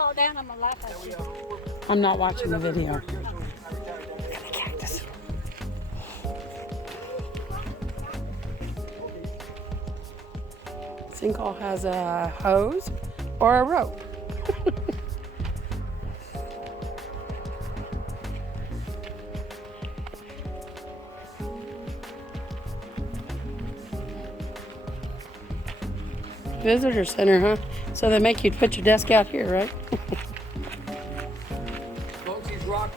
fall down, I'm gonna laugh at you. I'm not watching the video. Look at the cactus. Sinkhole has a hose or a rope. Visitor center, huh? So they make you put your desk out here, right? Folks,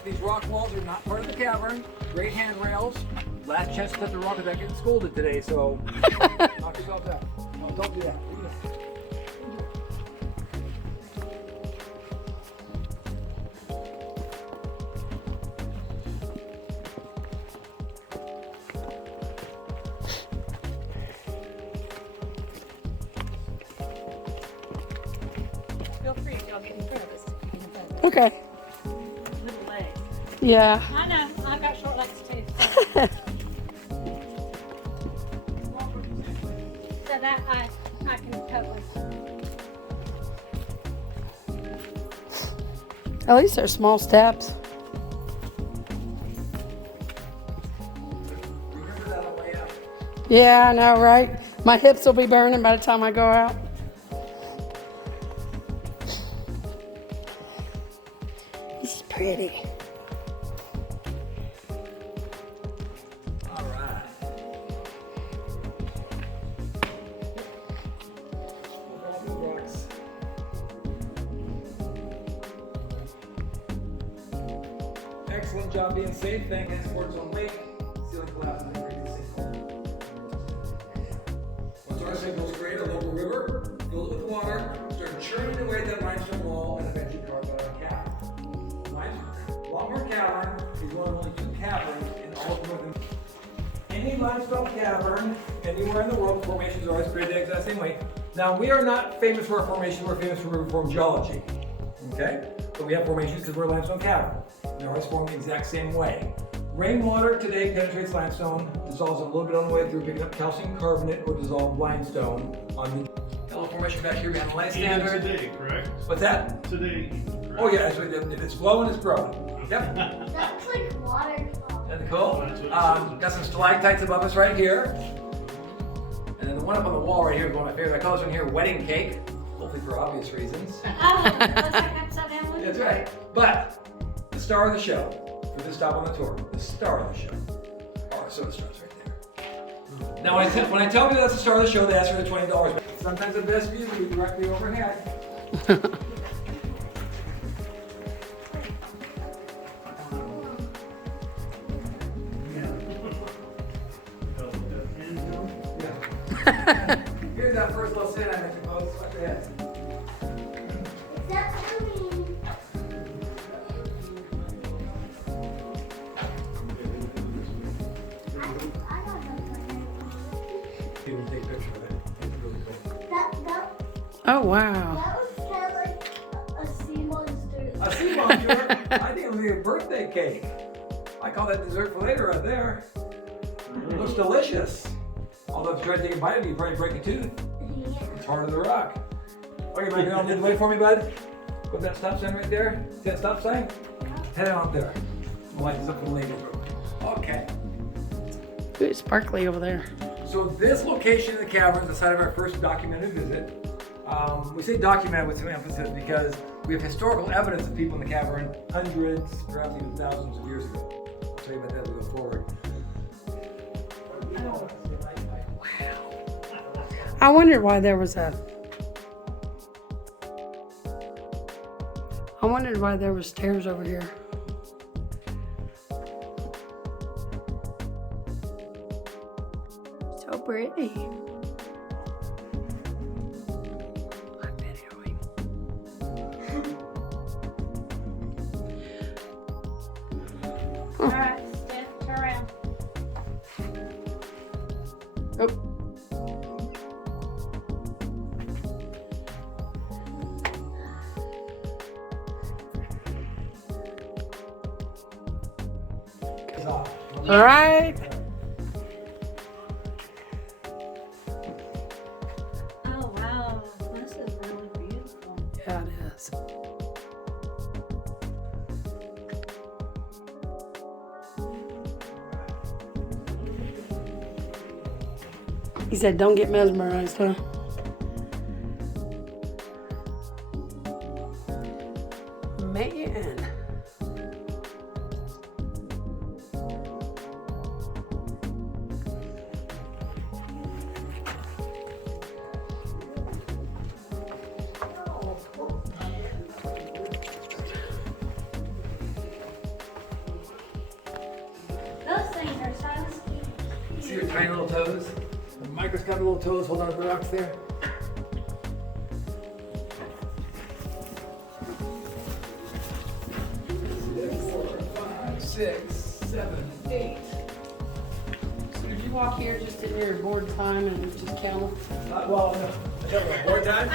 these rock walls are not part of the cavern. Great handrails. Last chance to cut the rock without getting scolded today, so knock yourselves out. No, don't do that. Feel free if y'all get in front of us. You can have that Okay. little legs. Yeah. I know, I've got short legs too. So that I can totally. At least they're small steps. Remember that on the way out. Yeah, I know, right? My hips will be burning by the time I go out. This is pretty. All right. Rocks. Excellent job being safe. Thank you for its own weight. Ceiling collapse and increasing sinkhole. Once our signals create a local river, fill it with water, start churning away that limestone wall, and eventually carve out a cavern. Longhorn Cavern is one of only 2 caverns in all of northern. Any limestone cavern anywhere in the world, formations are always created the exact same way. Now, we are not famous for our formation, we're famous for riverform geology. Okay? But we have formations because we're a limestone cavern. They're always formed the exact same way. Rainwater today penetrates limestone, dissolves a little bit on the way through, picking up calcium carbonate or dissolved limestone on the yellow formation back here behind the light standard. Today, correct? What's that? Today, correct? Oh yeah, if it's flowing, it's growing. Yep. That looks like water. Isn't that cool? That's what it Got some stalactites above us right here. And then the one up on the wall right here is one of my favorites. I call this one here wedding cake, hopefully for obvious reasons. Oh, was that upside down one? That's right. But the star of the show, for this stop on the tour, the star of the show, are soda straws right there. Now, when I tell people that's the star of the show, they ask for the $20. Sometimes the best view will be directly overhead. Here's that first little sit I make you post. Look at that. Is that coming? I don't know. You can take a picture of it. It's really cool. That Oh, wow. was kind of like a sea monster. A sea monster? I think it would be a birthday cake. I call that dessert for later right there. It looks delicious. Although if you try to take a bite of it, you probably break a tooth. Yeah. It's hard as a rock. Okay, buddy, you want to wait for me, bud? Put that stop sign right there. See that stop sign? Head on up there. We'll light this up for the ladies. Okay. Ooh, it's sparkly over there. So this location in the cavern is the site of our first documented visit. We say documented with some emphasis because we have historical evidence of people in the cavern hundreds, perhaps even thousands of years ago. I'll tell you about that as we go forward. I wondered why there was stairs over here. So pretty. I'm videoing. All right, Steph, turn around. Oh. All right. Oh, wow. This is really beautiful. Yeah, it is. He said, don't get mesmerized, huh? Man. Those things are so skinny. See your tiny little toes? The microscopic little toes holding on to the rocks there? 6, 7, 8. So did you walk here just in your board time and just count them? Well, no. I tell you what, more time?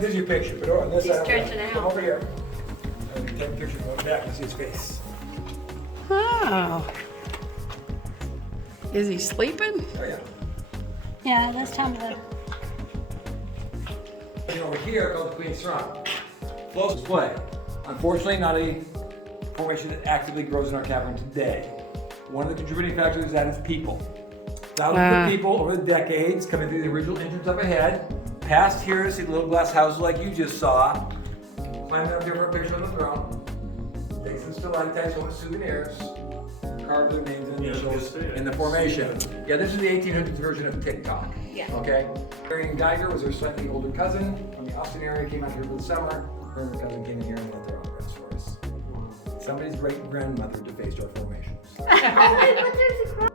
There's your picture, but on this He's side. stretching out. Come over here. And take a picture of the back and see his face. Oh. Is he sleeping? Oh, yeah. Yeah, this time of And over here called the Queen's Throne. Flows display. Unfortunately, not a formation that actively grows in our cavern today. One of the contributing factors is that it's people. Thousands of people over the decades coming through the original entrance up ahead, past here to see little glass houses like you just saw, climbing up here for a picture on the throne, take some stalactites home as souvenirs, carve their names and initials in the formation. Yeah, this is the 1800s version of TikTok. Yeah. Okay? Marion Geiger was her slightly older cousin from the Austin area, came out here for the summer. Her and her cousin came in here and left their autographs for us. Somebody's great grandmother defaced our formations. Oh, wait, but there's a cross.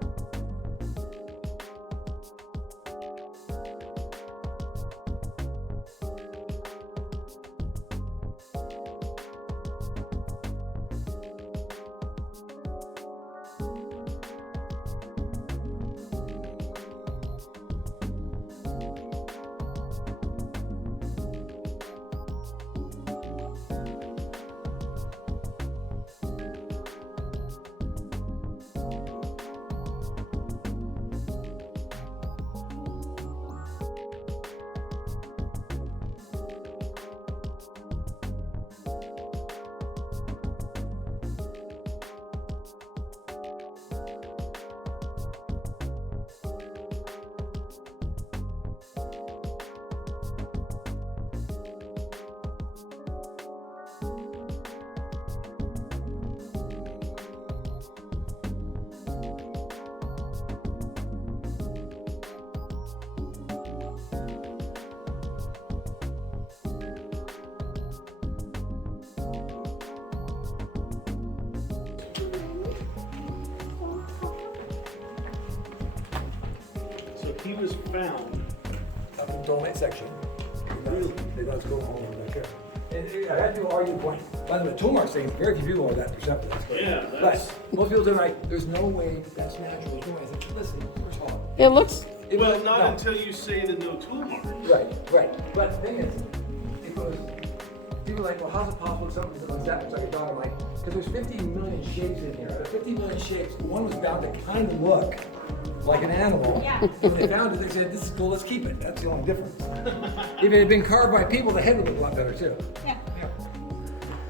So he was found. Up in the Dolomite section. Really? They let us go all over back there. And I had to argue the point. By the way, tool mark saying very few people are that perceptive. Yeah, that's. But most people say, like, there's no way that's natural. There's no way. I said, listen, first of all. It looks, Well, not until you say the no tool mark. Right. But the thing is, it was, people are like, well, how's it possible something that was that like a dog? I'm like, because there's 50 million shapes in here. Out of 50 million shapes, one was bound to kind of look like an animal. Yeah. When they found it, they said, this is cool, let's keep it. That's the only difference. If it had been carved by people, the head would look a lot better too. Yeah.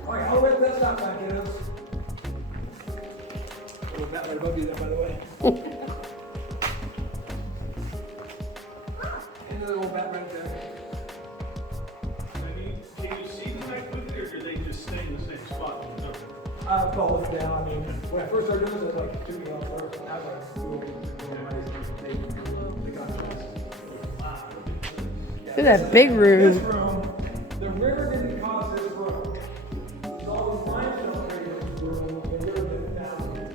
All right, I'll wait, that's not my kiddos. Little bat right above you there, by the way. And the little bat right there. I mean, can you see the back with it, or do they just stay in the same spot? Both now. I mean, when I first started doing this, I was like, two me off first. Now I do the contrast. look at that big This room. room, the river didn't cause this room. It's all the limestone area in this room, the river didn't down.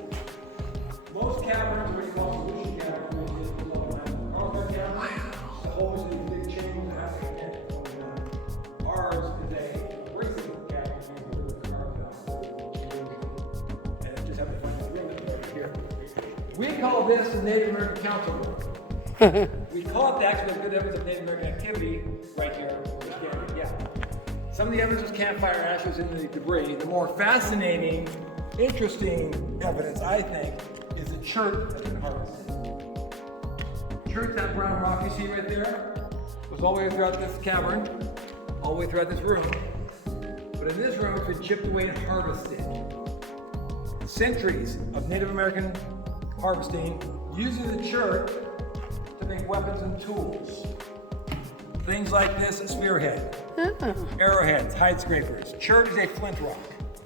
Most caverns, what you call solution caverns, they just below limestone. Carlsbad Cavern, the holes in these big chambers that have like a net. Ours is a bracing cavern, the river carved out. And it just happened to find the room over here. We call this the Native American Council Room. We call it that because there's good evidence of Native American activity right here. Yeah. Some of the evidence was campfire ashes in the debris. The more fascinating, interesting evidence, I think, is the chert that's been harvested. Chert, that brown rock you see right there, was all the way throughout this cavern, all the way throughout this room. But in this room, it's been chipped away and harvested. Centuries of Native American harvesting using the chert to make weapons and tools. Things like this, a spearhead, Oh. arrowheads, hide scrapers. Chert is a flint rock.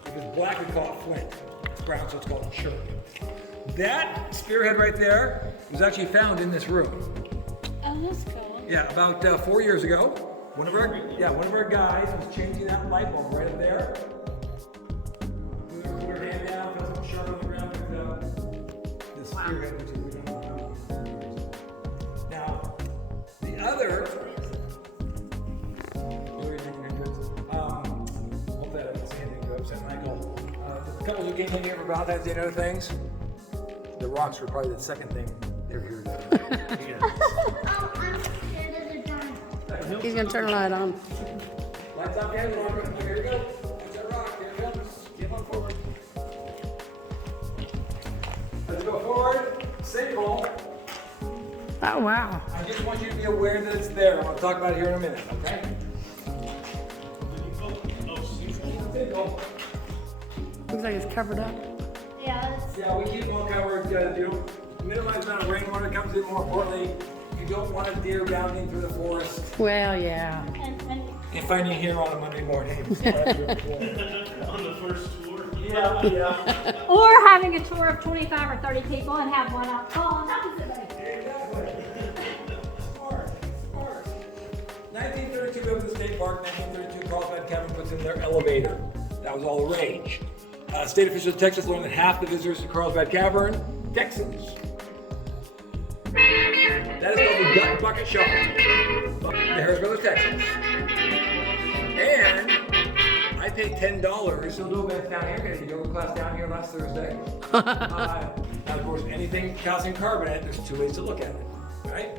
If it's black, we call it flint. It's brown, so it's called chert. That spearhead right there was actually found in this room. Oh, that's cool. Yeah, about 4 years ago. One of our guys was changing that light bulb right up there. Put her hand down, felt something sharp on the ground, picked it up. The spearhead, which is we don't know how many years old. Now, the other. Hope that I didn't say anything to upset Michael. The couples who came in here for Valentine's Day and other things, the rocks were probably the second thing they were here to do. Oh, I'm scared of the dark. He's gonna turn the light on. Lights off, guys. Here we go. Watch that rock. Here it comes. Keep on forward. Let's go forward. Single. Oh, wow. I just want you to be aware that it's there. I'm going to talk about it here in a minute, okay? Single. Looks like it's covered up. Yeah, it's Yeah, we keep them all covered. You minimize the amount of rainwater that comes in. More importantly, you don't want a deer bounding through the forest Well, yeah. and and finding you here on a Monday morning. On the first floor. Yeah, yeah. or having a tour of 25 or 30 people and have one out call on top of somebody. Exactly. Smart, smart. 1932, we opened the state park. 1932, Carlsbad Cavern puts in their elevator. That was all the rage. State officials in Texas learned that half the visitors to Carlsbad Cavern, Texans. That is called the Gut Bucket Shuffle. The Harris Brothers, Texans. And I paid $10 to do events down here. We had a yoga class down here last Thursday. Now, of course, anything calcium carbonate, there's two ways to look at it, right?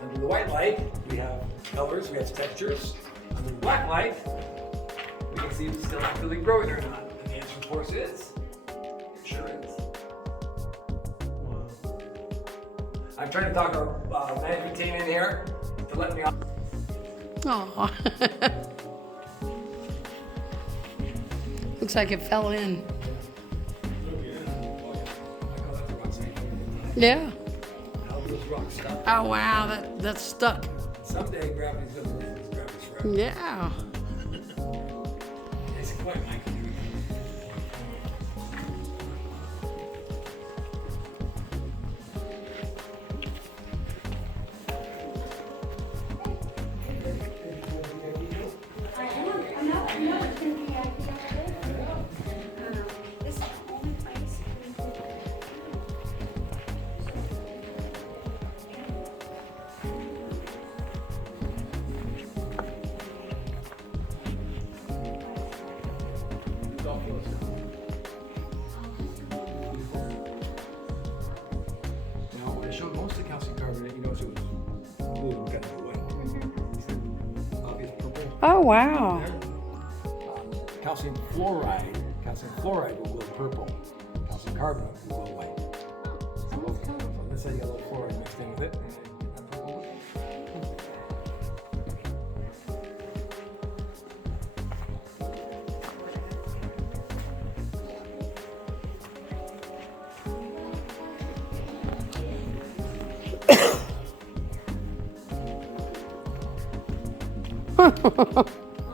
Under the white light, we have colors, we have textures. Under the black light, we can see if it's still actively growing or not. And the answer, of course, is, it sure is. I'm trying to talk our management team in here to let me off. Aw. Looks like it fell in. Yeah. How those rocks stop. Oh, wow. That's stuck. Someday gravity's going to lose its gravity forever. Yeah. It's quite my computer. I know it's going to be ideal. This is the only place. Now, when I showed most of the calcium carbonate, you notice it was blue and kind of white. Obvious purple. Oh, wow. Calcium fluoride will glow purple. Calcium carbonate will glow white. So on this side, you got a little fluoride mixed in with it. And you get that purple look.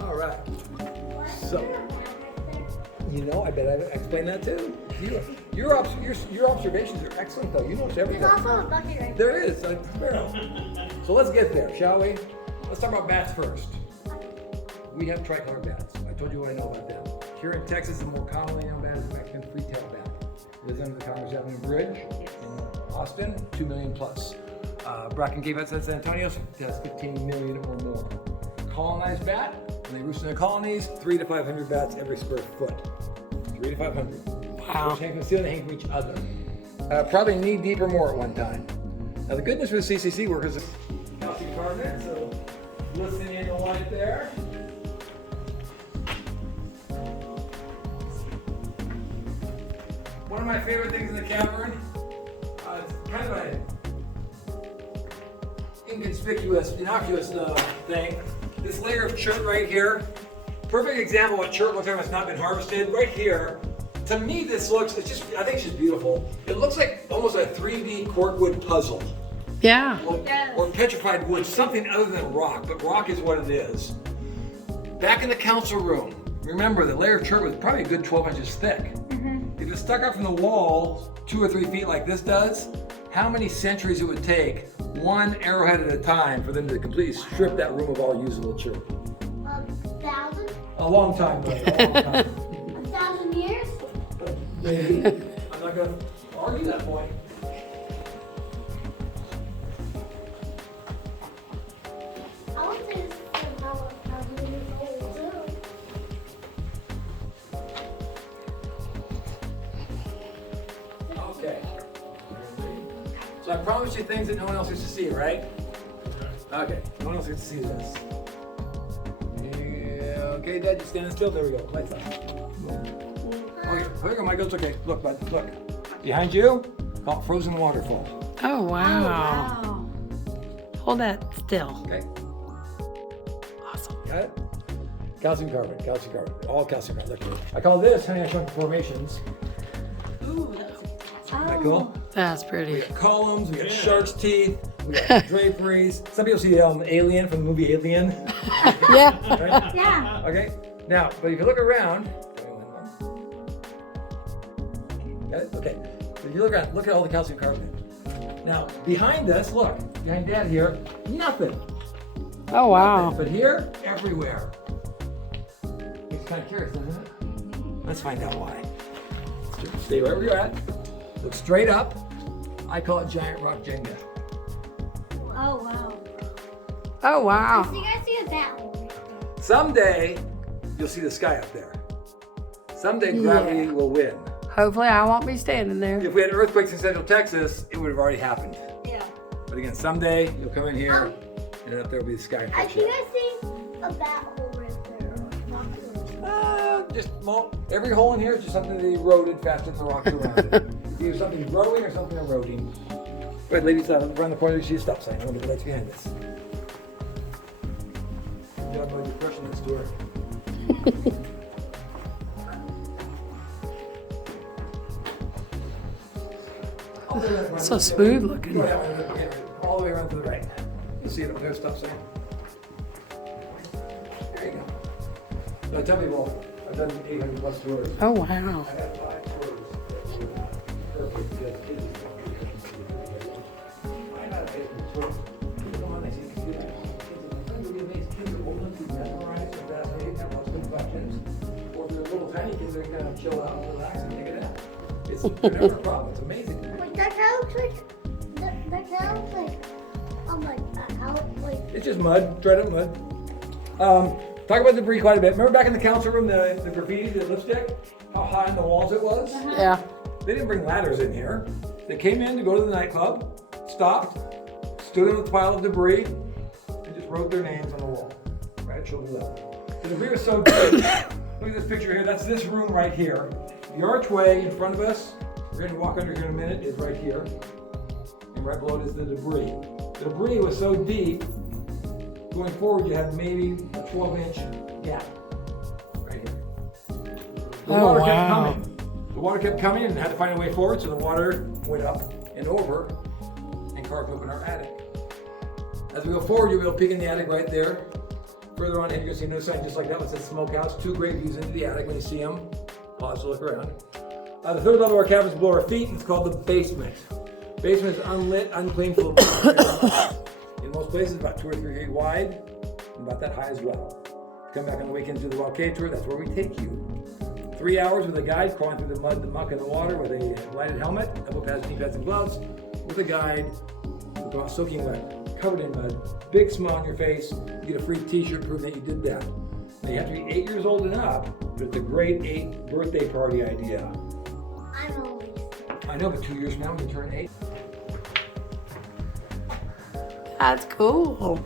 All right. So, I bet I explained that too. Your observations are excellent, though. You notice everything. There's also a bucket right There is a sparrow. So let's get there, shall we? Let's talk about bats first. We have tricolor bats. I told you what I know about them. Here in Texas, the more commonly known bat is the Mexican free-tailed bat. Lives under the Commerce Avenue Bridge in Austin, 2 million plus. Bracken Cave outside San Antonio has 15 million or more. Colonized bat, when they roost in their colonies, 300 to 500 bats every square foot. 300 to 500. Wow. They hang from the ceiling, they hang from each other. Probably knee deep or more at one time. Now the good news for the CCC workers is calcium carbonate, so listening in the light there. One of my favorite things in the cavern, it's kind of an inconspicuous, innocuous thing. This layer of chert right here, perfect example of what chert looks like when it's not been harvested. Right here, to me this looks, I think it's just beautiful. It looks like almost a 3D corkwood puzzle. Yeah. or petrified wood, something other than rock, but rock is what it is. Back in the council room, remember the layer of chert was probably a good 12 inches thick. If it stuck up from the wall 2 or 3 feet like this does, how many centuries it would take, one arrowhead at a time, for them to completely strip that room of all usable chert? 1,000? A long time, buddy, a long time. 1,000 years? Maybe. I'm not gonna argue that point. I would say this is about 1,000 years old too. Okay. So I promised you things that no one else gets to see, right? Okay, no one else gets to see this. Yeah, okay, Dad, you standing still? There we go. Lights on. Okay, here you go, Michael. It's okay. Look, bud, look. Behind you, called frozen waterfall. Oh, wow. Wow. Hold that still. Okay, Awesome. got it? Calcium carbonate, all calcium carbonate. Look here. I call this honey chunk formations. Ooh, that's Isn't that cool? That's We pretty. got columns, we got shark's teeth, we got draperies. Some people see Alien from the movie Alien. Yeah. Right? Yeah. Okay, now, but if you look around, got it? Okay, so if you look around, look at all the calcium carbonate. Now, behind us, look, behind Dad here, nothing. Oh, wow. But here, everywhere. It's kind of curious, isn't it? Let's find out why. Stay wherever you're at. Look straight up. I call it giant rock Jenga. Oh, wow. Oh, So wow. you guys see a bat hole. Someday, you'll see the sky up there. Someday, gravity will win. Hopefully, I won't be standing there. If we had earthquakes in Central Texas, it would have already happened. Yeah. But again, someday you'll come in here, and up there will be the sky. I think I see a bat hole right there. Every hole in here is just something that eroded faster than the rocks around it. Either something growing or something eroding. Wait, ladies, around the corner, you see a stop sign. I wonder what that's behind us. Good job, bud. You're crushing this door. So smooth looking. Go down, all the way around to the right. You see it up there, stop sign. There you go. Now tell me, well, I've done 800 plus tours. Oh, wow. I had 5 tours that were perfect because kids I got a basement tour. People come on, they say, "Kids are really amazed. Kids are old enough to be mesmerized with that. They have lots of good questions." Or if they're little tiny kids, they're gonna chill out and relax and take a nap. It's never a problem. It's amazing. Like that kind of looks like that kind of looks like how like It's just mud, dried up mud. Talk about debris quite a bit. Remember back in the council room, the graffiti, the lipstick? How high on the walls it was? Yeah. They didn't bring ladders in here. They came in to go to the nightclub, stopped, stood in a pile of debris, and just wrote their names on the wall, right at shoulder level. The debris was so big. Look at this picture here. That's this room right here. The archway in front of us, we're going to walk under here in a minute, is right here. And right below it is the debris. The debris was so deep, going forward you had maybe a 12-inch gap right here. The Oh, water kept wow. coming. The water kept coming and had to find a way forward, so the water went up and over and carved open our attic. As we go forward, you'll be able to peek in the attic right there. Further on in, you're going to see another sign just like that that says smokehouse. 2 great views into the attic when you see them. Pause to look around. The 3rd level of our cabin is below our feet, and it's called the basement. Basement is unlit, unclean, full of in most places, about 2 or 3 feet wide, and about that high as well. Come back on the weekends to the volcano tour, that's where we take you. 3 hours with a guide, crawling through the mud, the muck, and the water with a lighted helmet, elbow pads, knee pads, and gloves, with a guide, soaking wet, covered in mud, big smile on your face, you get a free t-shirt proving that you did that. Now you have to be 8 years old and up, but it's a great 8 birthday party idea. I'm always. I know, but 2 years from now when you turn 8. That's cool.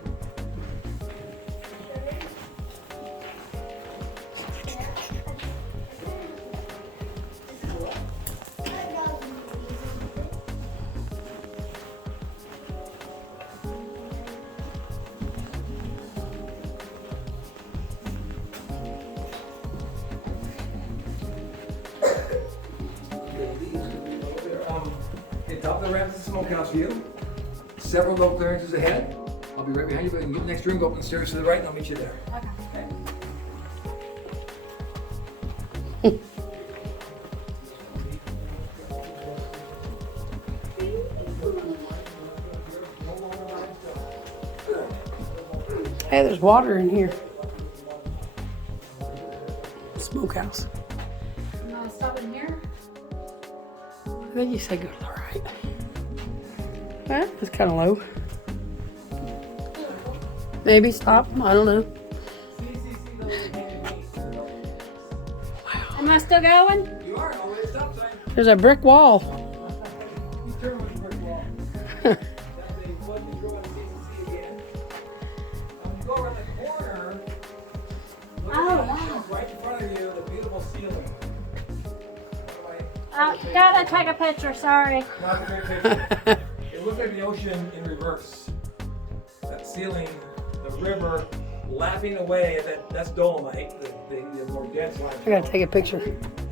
Okay, top of the ramp is the smokehouse view. several low clearances ahead. I'll be right behind you, but you can get in the next room, go up the stairs to the right, and I'll meet you there. Okay. Hey, there's water in here. Smokehouse. You wanna stop in here? I think you said go to the right. Well, it's kind of low. Maybe stop. I don't know. Am I still going? You are, no way to stop sign. There's a brick wall. You turn with the brick wall. That's a flood control at CCC again. Now, when you go around the corner, look Oh, at that wow. shelf right in front of you, the beautiful ceiling. Gotta take a picture, sorry. Not a great picture. It looks like the ocean in reverse. That ceiling, the river lapping away at that's dolomite, the more dense line. I gotta take a picture.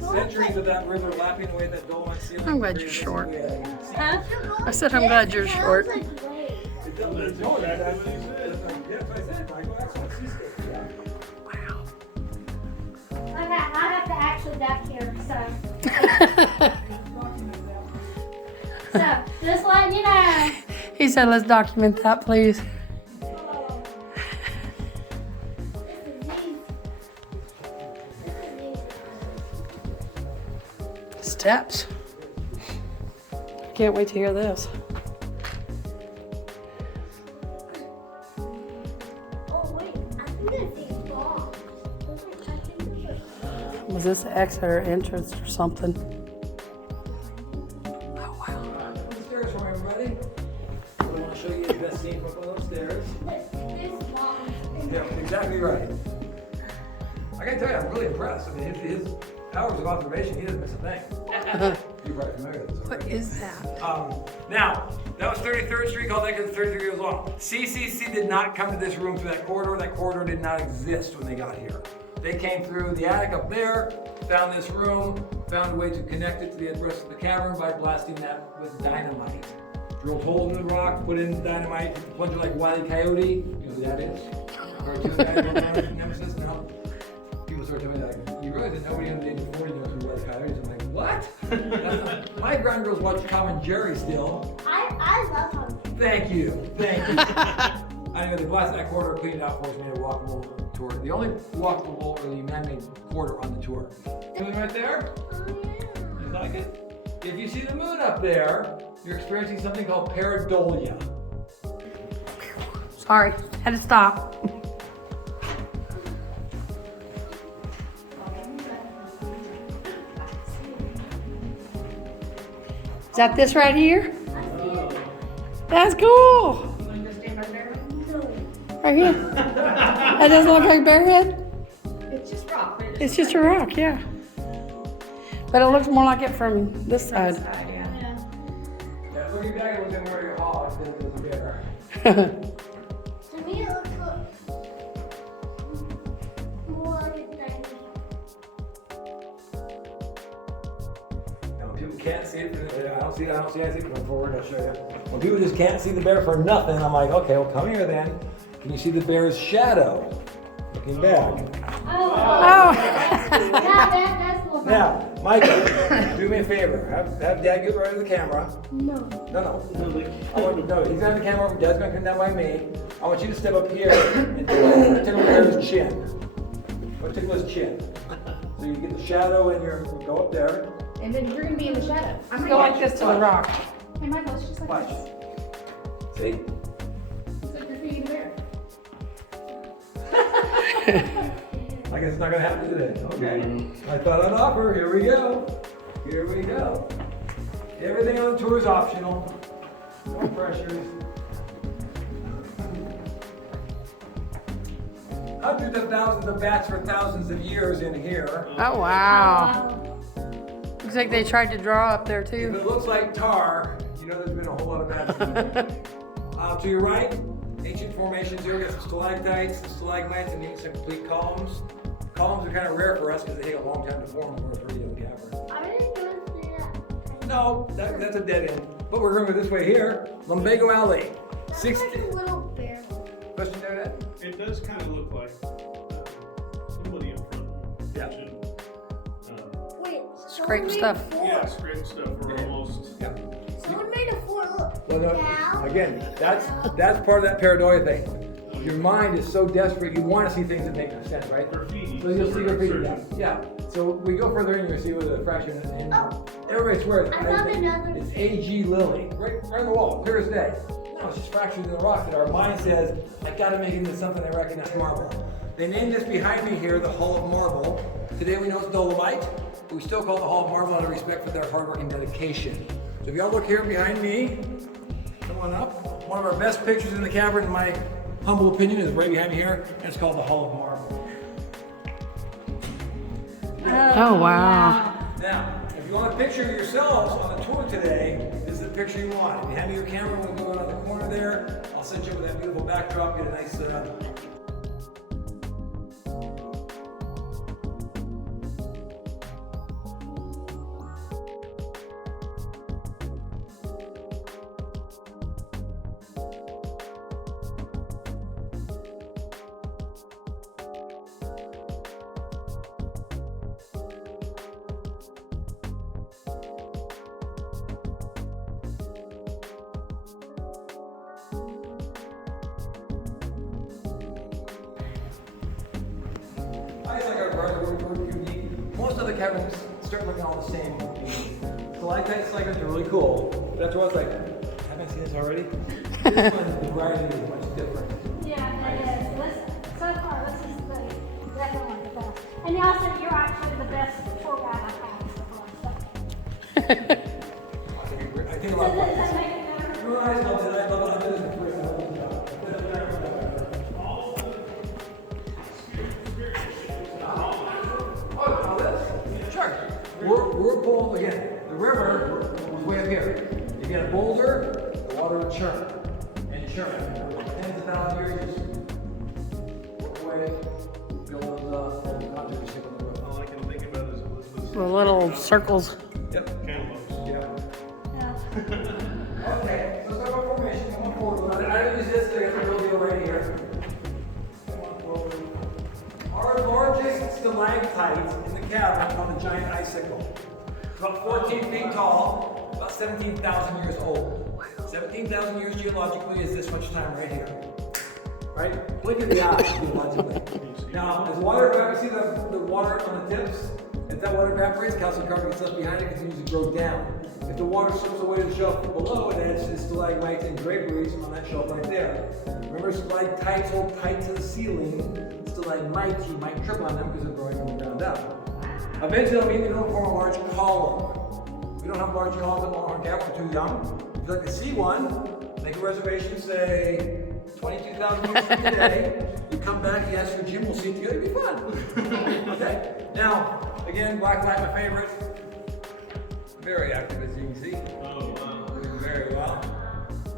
Centuries of that river lapping away that dolomite ceiling. I'm glad you're short. Huh? I said I'm glad you're short. It doesn't know that. That's what I said, Michael. That's what seascape. Yeah. Wow. Okay, I have to actually duck here, so. So, just letting you know. He said, let's document that, please. Steps. Can't wait to hear this. Oh wait, I think I see bombs. I think there's Was this the exit or entrance or something? Oh, wow. Upstairs for everybody. I want to show you the best scene from upstairs. there's bombs. Yeah, exactly right. I gotta tell you, I'm really impressed. I mean, his powers of observation, he doesn't miss a thing. You're probably familiar with this. What is that? Now, that was 33rd Street, called that because it's 33 years long. CCC did not come to this room through that corridor. That corridor did not exist when they got here. They came through the attic up there, found this room, found a way to connect it to the rest of the cavern by blasting that with dynamite. Drilled holes in the rock, put in dynamite, plunger like Wile E. Coyote. You know who that is? Cartoon guy, Nemesis. Now, people start telling me that. You realize that nobody under the age of 40 knows who Wile E. Coyote is? I'm like, what? My grandgirls watch Tom and Jerry still. I love them. Thank you. Anyway, they blasted that corridor, cleaned it out for us, made a walkable tour. The only walkable or the man-made corridor on the tour. See right there? Oh yeah. You like it? If you see the moon up there, you're experiencing something called pareidolia. Sorry, had to stop. Is that this right here? That's cool. Right here. That doesn't look like bear head? It's just rock. It's just a rock, yeah. But it looks more like it from this side. Yeah, looking back, it was in where your hog than it was a bear. To me, it looks more like a dinosaur. Now, people can't see it. I don't see it. Come forward, I'll show you. When people just can't see the bear for nothing, I'm like, okay, well, come here then. Can you see the bear's shadow? Looking back. Oh. That's the one. Now, Michael, do me a favor. Have Dad get right to the camera. No. No. No, he's on the camera. Dad's gonna come down by me. I want you to step up here and tickle Bear's chin. Or tickle his chin. So you get the shadow and go up there. And then you're gonna be in the shadow. I'm Go like this to the rock. Hey, Michael, it's just like Watch. this. See? It's like you're feeding a bear. I guess it's not gonna happen today. Okay. I thought I'd offer. Here we go. Everything on the tour is optional. No pressures. Hundreds of thousands of bats for thousands of years in here. Oh, wow. Looks like they tried to draw up there If too. it looks like tar, you know there's been a whole lot of bats in there. To your right, ancient formations here. We got some stalactites, some stalagmites, and even some complete columns. Columns are kind of rare for us because they take a long time to form when we're already in the cavern. I didn't go see that. No, that's a dead end. But we're going to go this way here. Lumbago Alley. That's 60. like a little barrel. Question there, Dad? It does kind of look like somebody up front. Yeah. Wait, Scrape stuff. Yeah, scrape stuff or almost. Yeah. Someone made a fort. Look. Well, no, Down. again, that's part of that paranoia thing. Your mind is so desperate, you want to see things that make no sense, right? Graffiti. So you'll see graffiti. Searching. Yeah. So we go further in, you'll see with the fraction. And Oh. everybody swears. I found another. It's A.G. Lilly, right on the wall, clear as day. No, it's just fractures in the rock that our mind says, I gotta make it into something I recognize, marble. They named this behind me here the Hall of Marble. Today we know it's Dolomite, but we still call it the Hall of Marble out of respect for their hard work and dedication. So if y'all look here behind me, come on up. One of our best pictures in the cavern, in my humble opinion, is right behind me here, and it's called the Hall of Marble. Oh, wow. Now, if you want a picture of yourselves on the tour today, this is the picture you want. If you hand me your camera, we'll go around the corner there. I'll set you up with that beautiful backdrop, get a nice I think our garden, we're unique. Most other caverns start looking all the same. Stalactite stalagmites are really cool. That's why I was like, haven't seen this already? This one, the variety is much different. Yeah, it is. So far, this is definitely the best. And also, you're actually the best tour guide I've had so far. I think a So lot does of that make it better? No, I love it. I love it. I did it for free. I love it. Oh, this? Sure. We're pulled again. The river was way up here. If you had a boulder, the water would churn and churn. Tens of thousands of years, just work away, build the controversy on the river. All I can think about is Elizabeth's. The little circles. Yep. Cantaloupes. Yeah. Yeah. Okay, so let's talk about formation. Come on forward. I don't use this, so I got the real deal right here. Come on forward. Our largest stalactite in the cavern called the giant icicle. It's about 14 feet tall, about 17,000 years old. 17,000 years geologically is this much time right here. Right? Blink of the eye geologically. Now, as water evaporates, you see the water on the tips? If that water evaporates, calcium carbonate gets left behind, it continues to grow down. If the water slips away to the shelf below, it adds to stalagmites and draperies on that shelf right there. Remember, stalactites hold tight to the ceiling. Stalagmites, you might trip on them because they're growing from the ground up. Eventually, they'll meet, they'll form a large column. We don't have large columns at Longhorn Cavern, we're too young. If you'd like to see one, make a reservation, say 22,000 years from today. You come back, you ask for Jim, we'll see it together, it'll be fun. Okay? Now, again, black light, my favorite. Very active, as you can see. Oh, wow. Doing very well.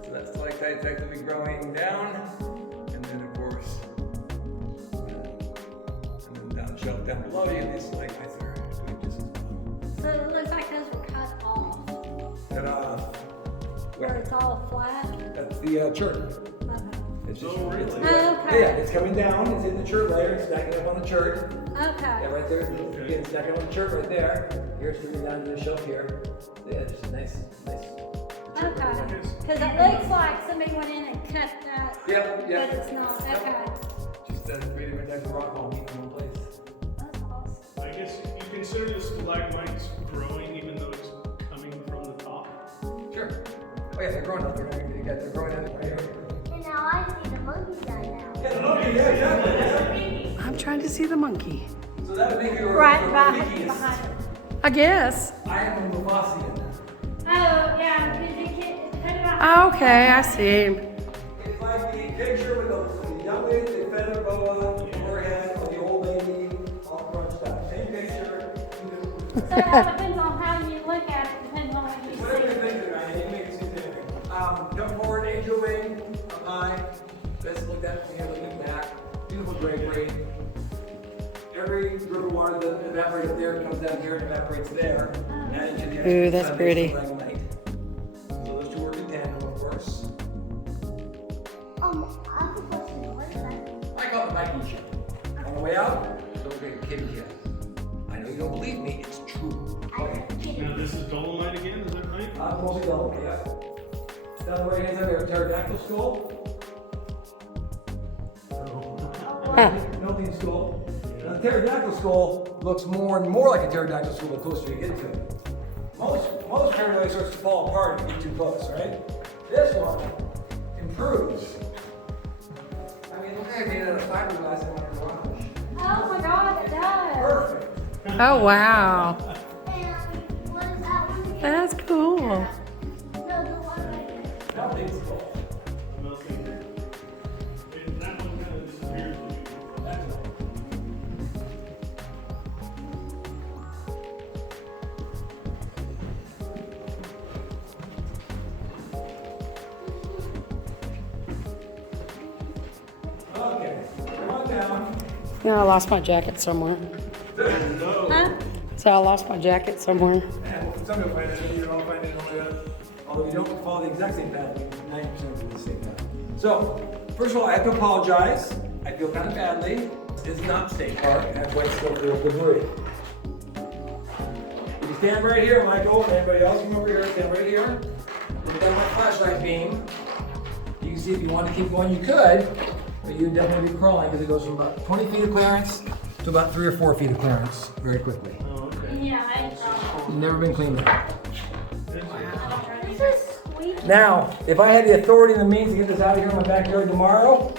So that's stalactite effectively growing down, and then of course, and then down the shelf down below you, these stalactites are doing just as well. So it looks like those were cut off. Where it's all flat. That's the chert. Okay. It's just, Oh, really? it's, Okay. yeah, it's coming down, it's in the chert layer, it's stacking up on the chert. Yeah, Okay. right there, again, stacking up on the chert right there. Here's moving down to the shelf here. Yeah, just a nice. chert right Okay. there. Because it looks like somebody went in and cut that. Yep, yep. But it's not. Okay. Just 3 different types of rock all meet in one place. That's awesome. I guess you consider the stalagmites growing even though it's coming from the top? Sure. Oh yeah, they're growing up. They're growing up right here. And now I see the monkey guy now. Yeah, the monkey, yeah, exactly. I'm trying to see the monkey. So that would make you a Right Raffikius. behind it. I guess. I am a Mufasian. Oh, yeah, because you can't put it behind. Okay, I see. It's like the picture with the young lady, the feather boa, the forehead, or the old lady, all crunched up. Same picture. So it all depends on how you look at it, depends on what you Whatever you see. think of it, you make it see anything. Come forward, angel wing, up high. Best look at from here, looking back. Beautiful drapery. Every river water that evaporates up there comes down here and evaporates there. Adding to the Ooh, that's sunday pretty. stalagmite. So those two work in tandem, of course. might eat you. On the way out, don't get kitty cat. I know you don't believe me, it's true. Okay. Now this is dolomite again, is that right? Mostly dolomite, yeah. Down the way, hands up here, pterodactyl skull. Melting skull. Now, the pterodactyl skull looks more and more like a pterodactyl skull the closer you get to it. Most pterodactyl starts to fall apart if you get too close, right? This one improves. I mean, look, I made it out of fiberglass in my garage. Oh my God, it does. Perfect. Oh, wow. And what is that one again? That's cool. No, the one right there. Melting skull. Melting. And that one kind of disappears when you do that. That's all. Okay, come on down. Yeah, I lost my jacket somewhere. Huh? So I lost my jacket somewhere. And some people find it, you don't find it although you don't follow the exact same path, 90% of the same path. So, first of all, I have to apologize. I feel kind of badly. It's not State Park, and that's why it's still real good worry. If you stand right here, Michael, and anybody else come over here, stand right here. Look down my flashlight beam. You can see if you want to keep going, you could, but you'd definitely be crawling because it goes from about 20 feet of clearance to about 3 or 4 feet of clearance very quickly. Oh, okay. Yeah, I probably. Never been cleaned up. This is sweet. Now, if I had the authority and the means to get this out of here in my backyard tomorrow,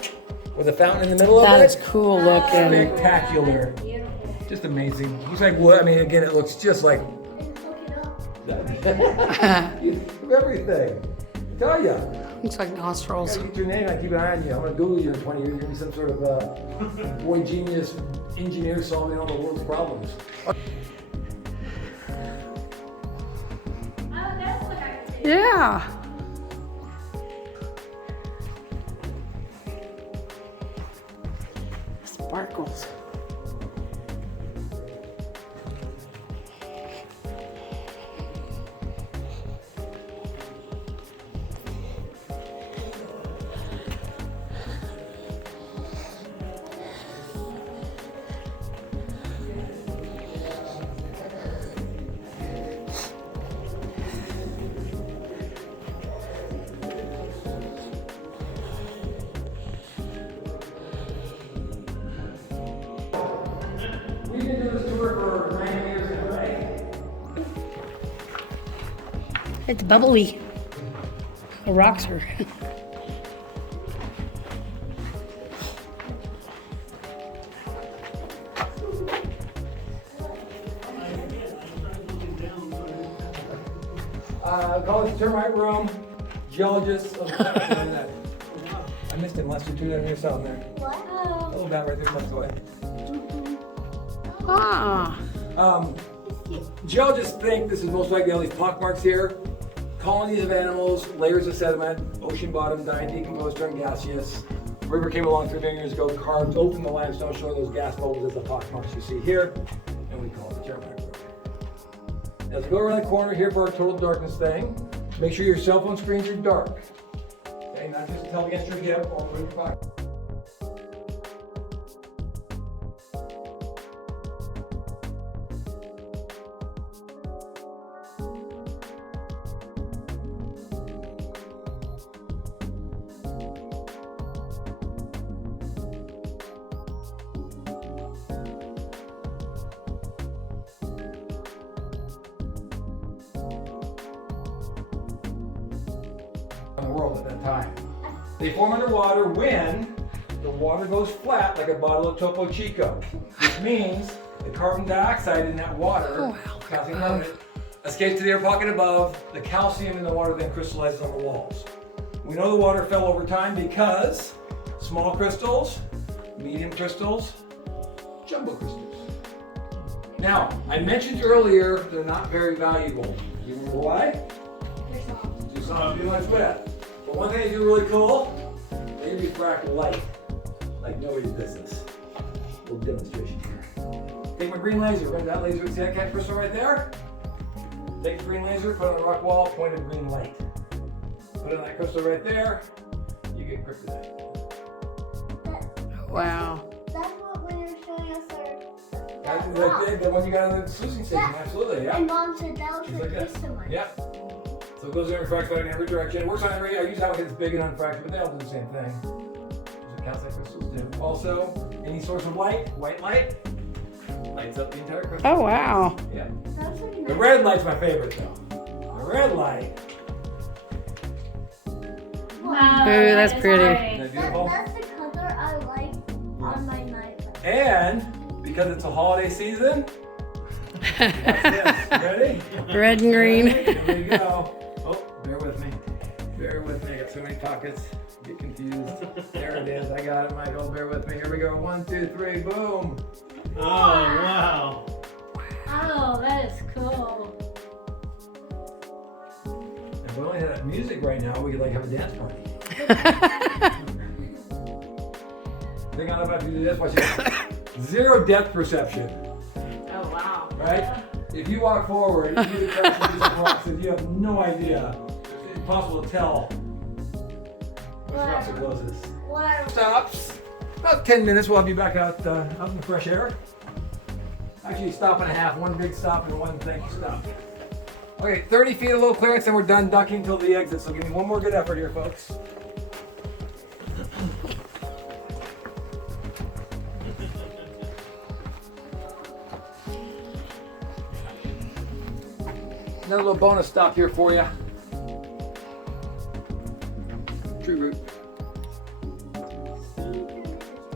with a fountain in the middle of That it, is cool looking. spectacular. Beautiful. Just amazing. Looks like wood. I mean, again, it looks just like Look it up. you do everything. I tell ya. Looks like I nostrils. gotta get your name. I keep an eye on you. I'm gonna Google you in 20 years. You're gonna be some sort of boy genius engineer solving all the world's problems. Oh, that's what I can do. Yeah. Sparkles. We've been doing this tour for 9 years now, right? It's bubbly. The rocks are. Call it the termite room. Geologist. I missed him last year too. Down here, south there. What? A little guy right there, tucked away. Ah. Geologists think this is most likely all these pockmarks here. Colonies of animals, layers of sediment, ocean bottom, dying, decomposed, turned gaseous. A river came along 3 million years ago, carved open the limestone, showing those gas bubbles as the pockmarks you see here, and we call it the termite room. Now, let's go around the corner here for our total darkness thing. Make sure your cell phone screens are dark. Okay, not just held against your hip or in your pocket. In the world at that time. They form underwater when the water goes flat like a bottle of Topo Chico, which means the carbon dioxide in that water, calcium carbonate, escapes to the air pocket above. The calcium in the water then crystallizes on the walls. We know the water fell over time because small crystals, medium crystals, jumbo crystals. Now, I mentioned earlier they're not very valuable. You remember why? There's not too much wet. But one thing they do really cool, they refract light like nobody's business. A little demonstration here. Take my green laser, run that laser, see that cat crystal right there? Take the green laser, put it on the rock wall, point a green light. Put it on that crystal right there, you get kryptonite. Wow. The one you got on the sluicing station, absolutely, yeah. And Mom said that was Just the like that. system. Yeah. So it goes in and refracts light in every direction. It works on every, I use that one because it's big and unfractured, but they all do the same thing. Those are calcite crystals do. Also, any source of light, white light, lights up the entire crystal. Oh, wow. Yeah. That's like The red light's my favorite though. The red light. Wow, Ooh, that's that is pretty. great. Isn't that beautiful? That's the color I like on my night light. And because it's a holiday season, watch this. Ready? Red and green. Here we go. Oh, bear with me. Bear with me. I got so many pockets. Get confused. There it is. I got it, Michael. Bear with me. Here we go. 1, 2, 3. Boom. Oh, wow. Oh, that is cool. If we only had that music right now, we could like have a dance party. Thing I love about to do this, watch it. Zero depth perception. Oh, wow. Right? If you walk forward, you do the crash into some rocks, and you have no idea. It's impossible to tell. Which rocks are closest. Wow. Stops. About 10 minutes, we'll have you back out in the fresh air. Actually, stop and a half. One big stop and one thank you stop. Okay, 30 feet of low clearance, and we're done ducking till the exit. So give me one more good effort here, folks. Another little bonus stop here for you. Tree root.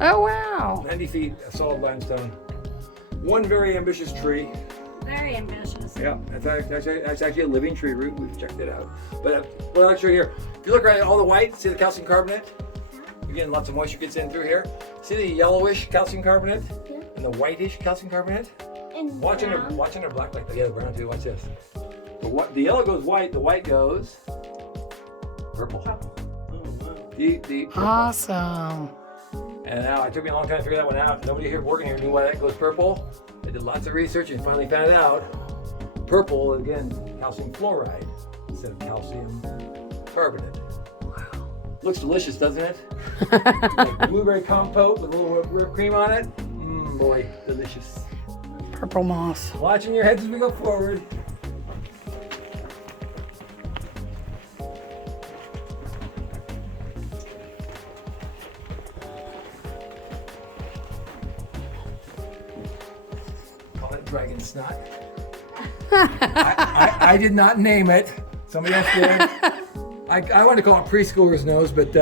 Oh, wow. 90 feet, solid limestone. One very ambitious tree. Very ambitious. Yeah, that's actually a living tree root. We've checked it out. But what I'll show you here. If you look right at all the white, see the calcium carbonate? Again, lots of moisture gets in through here. See the yellowish calcium carbonate? Yeah. And the whitish calcium carbonate? And Watching brown. their black like the yellow brown too. Watch this. The yellow goes white, the white goes purple. Oh, wow. Deep purple. Awesome. And now it took me a long time to figure that one out. Nobody here working here knew why that goes purple. I did lots of research and finally found it out. Purple, again, calcium fluoride instead of calcium carbonate. Wow. Looks delicious, doesn't it? Like blueberry compote with a little whipped cream on it. Mmm, boy, delicious. Purple moss. Watching your heads as we go forward. Call it dragon snot. I did not name it. Somebody else did. I wanted to call it preschooler's nose, but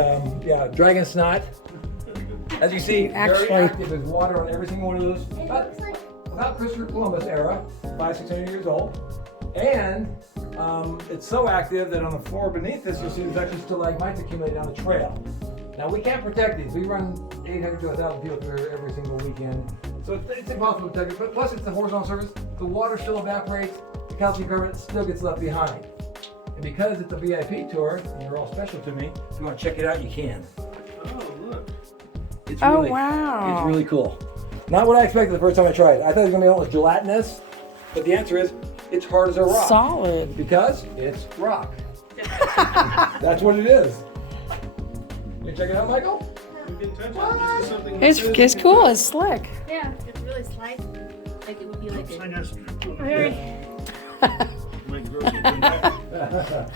yeah, dragon snot. As you see, Actually- very active. There's water on every single one of those. It About, looks like about Christopher Columbus era, 500-600 years old. And it's so active that on the floor beneath this, you'll see there's actually stalagmites accumulated on the trail. Now, we can't protect these. We run 800 to 1,000 people through here every single weekend. So it's impossible to protect it. But plus, it's a horizontal surface. The water still evaporates. The calcium carbonate still gets left behind. And because it's a VIP tour, and you're all special to me, if you want to check it out, you can. Oh, look. It's Oh, really, wow. It's really cool. Not what I expected the first time I tried. I thought it was going to be almost gelatinous. But the answer is, it's hard as a rock. Solid. Because it's rock. That's what it is. You check it out, Michael? You can touch it. This is something It's cool. It's slick. Yeah. It's really slight. Like it would be like I a guess. Very. Mike Rose will come back.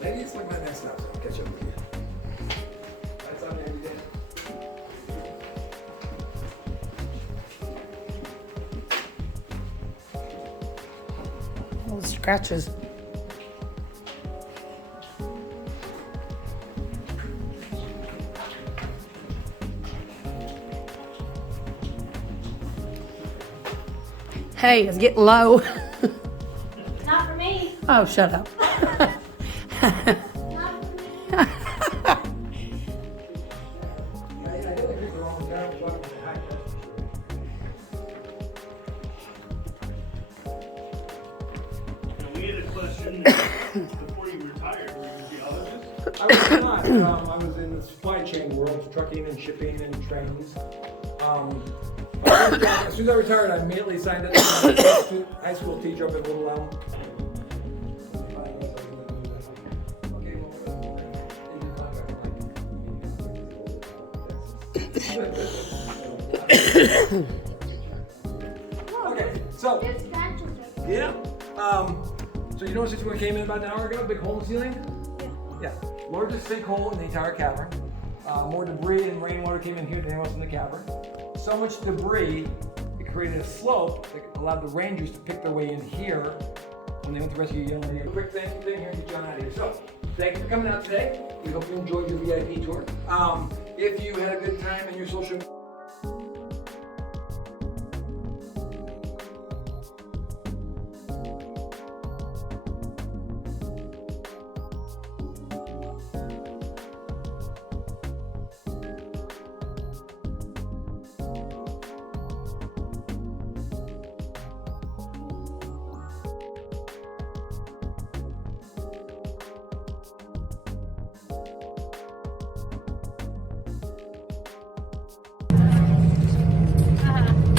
Maybe it's like my next stop, so I'll catch up with you. That's on every day. Little scratches. Hey, it's getting low. Not for me. Oh, shut up. not for me. I did agree the wrong time, so I'm high test. Now, we had a question before you retired. Were you a geologist? I was not. I was in the supply chain world, trucking and shipping and trains. My first job, as soon as I retired, I immediately signed up as a high school teacher up at Little Elm. Okay, well, in your contract, like, Okay, so There's scratches right there. yeah. So you noticed when we came in about an hour ago, big hole in the ceiling? Yeah. Largest sinkhole in the entire cavern. More debris and rainwater came in here than anyone else in the cavern. So much debris, it created a slope that allowed the rangers to pick their way in here when they went to rescue a young lady. A quick thank you thing here and get John out of here. So, thank you for coming out today. We hope you enjoyed your VIP tour. If you had a good time in your social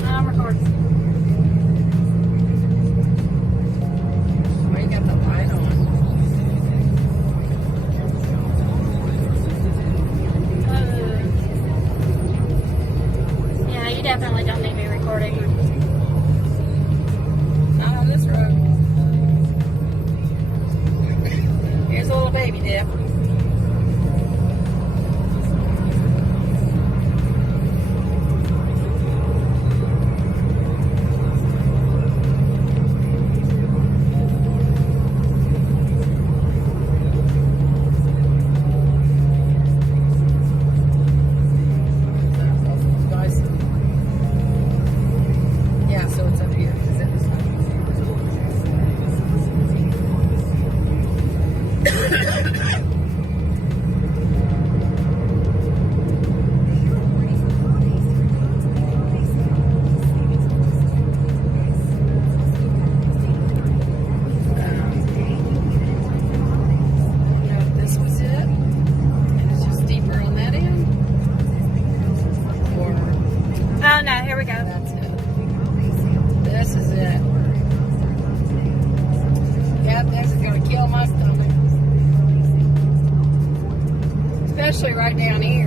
I'm recording. Why you got the light on? Yeah, you definitely don't need me recording. Not on this road. Here's a little baby dip. Yeah, so it's up here. This was it. And it's just deeper on that end. Or Oh no, here we go. that's it. This is it. Yep, this is gonna kill my stomach. Especially right down here.